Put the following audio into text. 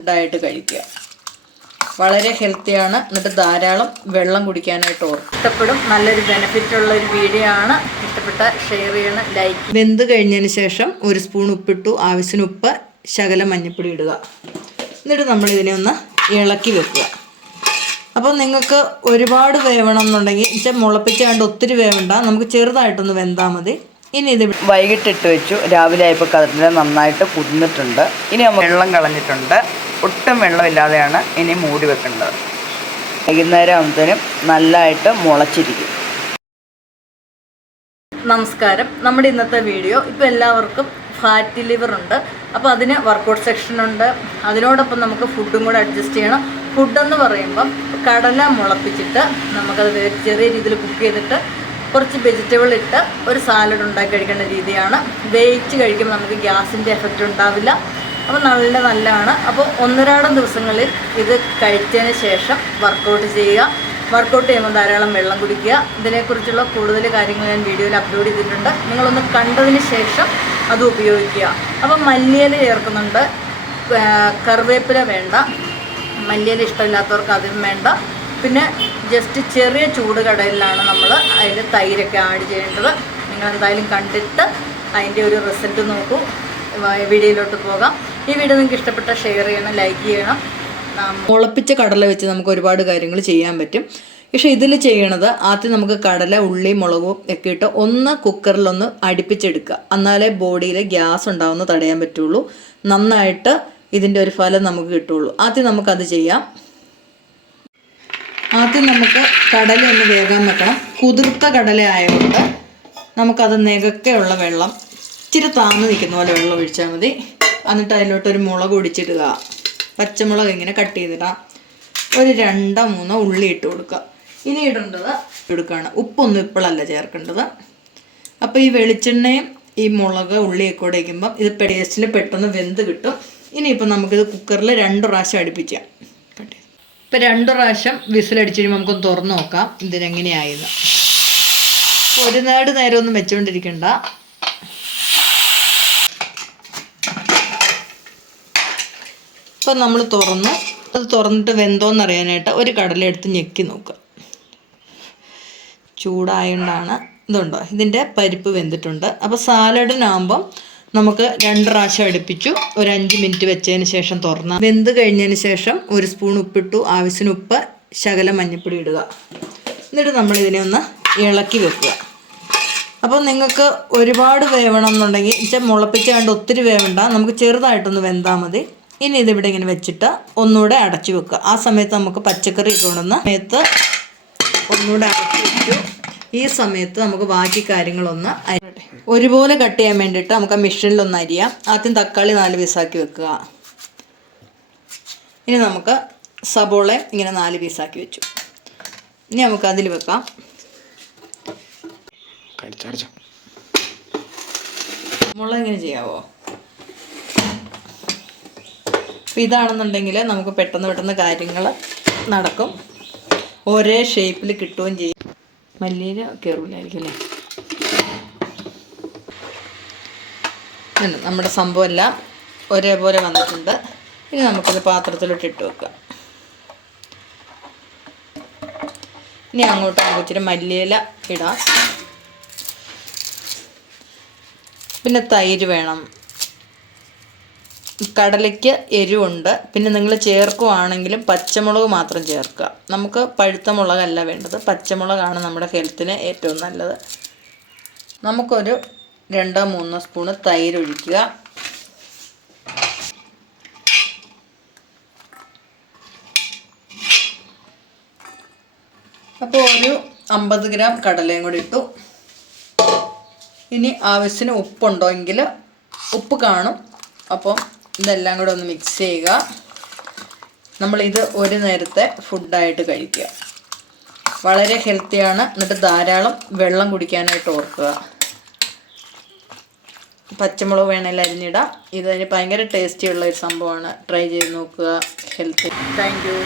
ഫുഡായിട്ട് കഴിക്കുക. വളരെ ഹെൽത്തിയാണ്. എന്നിട്ട് ധാരാളം വെള്ളം കുടിക്കാനായിട്ട് ഓർക്കും. ഇഷ്ടപ്പെടും. നല്ലൊരു ബെനിഫിറ്റ് ഉള്ള ഒരു വീഡിയോ ആണ്. ഇഷ്ടപ്പെട്ട ഷെയർ ചെയ്യണം, ലൈക്ക്. വെന്ത് കഴിഞ്ഞതിന് ശേഷം 1 സ്പൂൺ ഉപ്പിട്ടു. ആവശ്യത്തിന് ഉപ്പ്, ശകലം മഞ്ഞൾപ്പൊടി ഇടുക. എന്നിട്ട് നമ്മളിതിനെ ഒന്ന് ഇളക്കി വെക്കുക. അപ്പോൾ നിങ്ങൾക്ക് ഒരുപാട് വേവണം എന്നുണ്ടെങ്കിൽ മുളപ്പിച്ച് കണ്ട് ഒത്തിരി വേവണ്ട, നമുക്ക് ചെറുതായിട്ടൊന്ന് വെന്താൽ മതി. ഇനി ഇത് വൈകിട്ടിട്ട് വെച്ചു. രാവിലെ ആയപ്പോൾ കടല നന്നായിട്ട് കുതിർന്നിട്ടുണ്ട്. ഇനി നമ്മൾ വെള്ളം കളഞ്ഞിട്ടുണ്ട്. ഒട്ടും വെള്ളമില്ലാതെയാണ് ഇനി മൂടി വെക്കേണ്ടത്. വൈകുന്നേരം ആകുമ്പോഴത്തേനും നല്ലതായിട്ട് മുളച്ചിരിക്കും. നമസ്കാരം. നമ്മുടെ ഇന്നത്തെ വീഡിയോ, ഇപ്പോൾ എല്ലാവർക്കും ഫാറ്റി ലിവർ ഉണ്ട്. അപ്പോൾ അതിന് വർക്കൗട്ട് സെക്ഷനുണ്ട്. അതിനോടൊപ്പം നമുക്ക് ഫുഡും കൂടെ അഡ്ജസ്റ്റ് ചെയ്യണം. ഫുഡെന്ന് പറയുമ്പം കടല മുളപ്പിച്ചിട്ട് നമുക്കത് ചെറിയ രീതിയിൽ കുക്ക് ചെയ്തിട്ട് കുറച്ച് വെജിറ്റബിൾ ഇട്ട് ഒരു സാലഡ് ഉണ്ടാക്കി കഴിക്കേണ്ട രീതിയാണ്. വേവിച്ച് കഴിക്കുമ്പോൾ നമുക്ക് ഗ്യാസിൻ്റെ എഫക്റ്റ് ഉണ്ടാവില്ല. അപ്പോൾ നല്ലതാണ്. അപ്പോൾ 1-2 ദിവസങ്ങളിൽ ഇത് കഴിച്ചതിന് ശേഷം വർക്കൗട്ട് ചെയ്യുക. വർക്കൗട്ട് ചെയ്യുമ്പോൾ ധാരാളം വെള്ളം കുടിക്കുക. ഇതിനെക്കുറിച്ചുള്ള കൂടുതൽ കാര്യങ്ങൾ ഞാൻ വീഡിയോയിൽ അപ്ലോഡ് ചെയ്തിട്ടുണ്ട്. നിങ്ങളൊന്ന് കണ്ടതിന് ശേഷം അത് ഉപയോഗിക്കുക. അപ്പം മല്ലിയില ചേർക്കുന്നുണ്ട്. കറിവേപ്പില വേണ്ട. മല്ലിയില ഇഷ്ടമില്ലാത്തവർക്ക് അതും വേണ്ട. പിന്നെ ജസ്റ്റ് ചെറിയ ചൂട് കടലിലാണ് നമ്മൾ അതിൽ തൈരൊക്കെ ആഡ് ചെയ്യേണ്ടത്. നിങ്ങളെന്തായാലും കണ്ടിട്ട് അതിൻ്റെ ഒരു റിസൾട്ട് നോക്കൂ. വീഡിയോയിലോട്ട് പോകാം. ഈ വീഡിയോ നിങ്ങൾക്ക് ഇഷ്ടപ്പെട്ട ഷെയർ ചെയ്യണം, ലൈക്ക് ചെയ്യണം. മുളപ്പിച്ച കടല വെച്ച് നമുക്ക് ഒരുപാട് കാര്യങ്ങൾ ചെയ്യാൻ പറ്റും. പക്ഷേ ഇതിൽ ചെയ്യണത് ആദ്യം നമുക്ക് കടല, ഉള്ളി, മുളകും ഒക്കെ ഇട്ട് ഒന്ന് കുക്കറിലൊന്ന് അടുപ്പിച്ചെടുക്കുക. എന്നാലേ ബോഡിയിൽ ഗ്യാസ് ഉണ്ടാവുന്ന തടയാൻ പറ്റുള്ളൂ. നന്നായിട്ട് ഇതിൻ്റെ ഒരു ഫലം നമുക്ക് കിട്ടുള്ളൂ. ആദ്യം നമുക്കത് ചെയ്യാം. ആദ്യം നമുക്ക് കടല ഒന്ന് വേകാൻ വെക്കണം. കുതിർത്ത കടല ആയതുകൊണ്ട് നമുക്കത് നെകക്കെയുള്ള വെള്ളം ഇച്ചിരി താന്ന് നിൽക്കുന്ന പോലെ വെള്ളം ഒഴിച്ചാൽ മതി. എന്നിട്ട് അതിലോട്ടൊരു മുളക് ഒടിച്ചിടുക. പച്ചമുളക് ഇങ്ങനെ കട്ട് ചെയ്തിടാം. ഒരു 2-3 ഉള്ളി ഇട്ട് കൊടുക്കുക. ഇനി ഇടേണ്ടത് എടുക്കുകയാണ്. ഉപ്പൊന്നും ഇപ്പോഴല്ല ചേർക്കേണ്ടത്. അപ്പോൾ ഈ വെളിച്ചെണ്ണയും ഈ മുളക്, ഉള്ളിയൊക്കെ കൂടെ വയ്ക്കുമ്പം ഇത് ടേസ്റ്റിൽ പെട്ടെന്ന് വെന്ത് കിട്ടും. ഇനിയിപ്പോൾ നമുക്കിത് കുക്കറിൽ 2 പ്രാവശ്യം അടുപ്പിക്കാം. ഇപ്പോൾ 2 പ്രാവശ്യം വിസിലടിച്ച് കഴിയുമ്പോൾ നമുക്കൊന്ന് തുറന്ന് നോക്കാം ഇതിനെങ്ങനെയായിരുന്നു. ഒരുപാട് നേരമൊന്നും വെച്ചുകൊണ്ടിരിക്കണ്ട. ഇപ്പം നമ്മൾ തുറന്നു. അത് തുറന്നിട്ട് വെന്തോന്നറിയാനായിട്ട് ഒരു കടല എടുത്ത് ഞെക്കി നോക്കുക. ചൂടായതുകൊണ്ടാണ്. ഇതുണ്ടോ, ഇതിൻ്റെ പരിപ്പ് വെന്തിട്ടുണ്ട്. അപ്പോൾ സാലഡിനാകുമ്പം നമുക്ക് 2 പ്രാവശ്യം അടുപ്പിച്ചു ഒരു 5 മിനിറ്റ് വെച്ചതിന് ശേഷം തുറന്ന വെന്ത് കഴിഞ്ഞതിന് ശേഷം 1 സ്പൂൺ ഉപ്പിട്ടു. ആവശ്യത്തിന് ഉപ്പ്, ശകലം മഞ്ഞൾപ്പൊടി ഇടുക. എന്നിട്ട് നമ്മളിതിനെ ഒന്ന് ഇളക്കി വെക്കുക. അപ്പോൾ നിങ്ങൾക്ക് ഒരുപാട് വേവണം എന്നുണ്ടെങ്കിൽ മുളപ്പിച്ച് കണ്ട് ഒത്തിരി വേവണ്ട, നമുക്ക് ചെറുതായിട്ടൊന്ന് വെന്താൽ മതി. ഇനി ഇതിവിടെ ഇങ്ങനെ വെച്ചിട്ട് ഒന്നുകൂടെ അടച്ചു വെക്കുക. ആ സമയത്ത് നമുക്ക് പച്ചക്കറി കൊണ്ടുവന്ന് സമയത്ത് ഒന്നുകൂടെ അടച്ചു വെച്ചു. ഈ സമയത്ത് നമുക്ക് ബാക്കി കാര്യങ്ങളൊന്ന് അരിയട്ടെ. ഒരുപോലെ കട്ട് ചെയ്യാൻ വേണ്ടിയിട്ട് നമുക്ക് ആ മെഷീനിലൊന്ന് അരിയാം. ആദ്യം തക്കാളി 4 പീസാക്കി വെക്കുക. ഇനി നമുക്ക് സബോള ഇങ്ങനെ 4 പീസാക്കി വെച്ചു. ഇനി നമുക്ക് അതിൽ വെക്കാം. മുളക് ഇങ്ങനെ ചെയ്യാവോ? അപ്പോൾ ഇതാണെന്നുണ്ടെങ്കിൽ നമുക്ക് പെട്ടെന്ന് കാര്യങ്ങൾ നടക്കും. ഒരേ ഷേപ്പിൽ കിട്ടുകയും ചെയ്യും. മല്ലിയില കയറില്ലായിരിക്കും അല്ലേ? നമ്മുടെ സംഭവം എല്ലാം ഒരേപോലെ വന്നിട്ടുണ്ട്. ഇനി നമുക്കത് പാത്രത്തിലോട്ട് ഇട്ട് വെക്കാം. ഇനി അങ്ങോട്ട് നമുക്ക് ഇച്ചിരി മല്ലിയില ഇടാം. പിന്നെ തൈര് വേണം. കടലയ്ക്ക് എരിവുണ്ട്. പിന്നെ നിങ്ങൾ ചേർക്കുവാണെങ്കിലും പച്ചമുളക് മാത്രം ചേർക്കുക. നമുക്ക് പഴുത്ത മുളകല്ല വേണ്ടത്, പച്ചമുളകാണ് നമ്മുടെ ഹെൽത്തിന് ഏറ്റവും നല്ലത്. നമുക്കൊരു 2-3 സ്പൂണ് തൈര് ഒഴിക്കുക. അപ്പോൾ ഒരു 50 ഗ്രാം കടലയും കൂടി ഇട്ടു. ഇനി ആവശ്യത്തിന് ഉപ്പുണ്ടോ എങ്കിൽ ഉപ്പ് കാണും. അപ്പോൾ ഇതെല്ലാം കൂടെ ഒന്ന് മിക്സ് ചെയ്യുക. നമ്മളിത് ഒരു നേരത്തെ ഫുഡായിട്ട് കഴിക്കുക. വളരെ ഹെൽത്തിയാണ്. എന്നിട്ട് ധാരാളം വെള്ളം കുടിക്കാനായിട്ട് ഓർക്കുക. പച്ചമുളക് വേണമെങ്കിൽ അരിഞ്ഞിടാം. ഇതിന് ഭയങ്കര ടേസ്റ്റിയുള്ള ഒരു സംഭവമാണ്. ട്രൈ ചെയ്ത് നോക്കുക. ഹെൽത്തി. Thank you.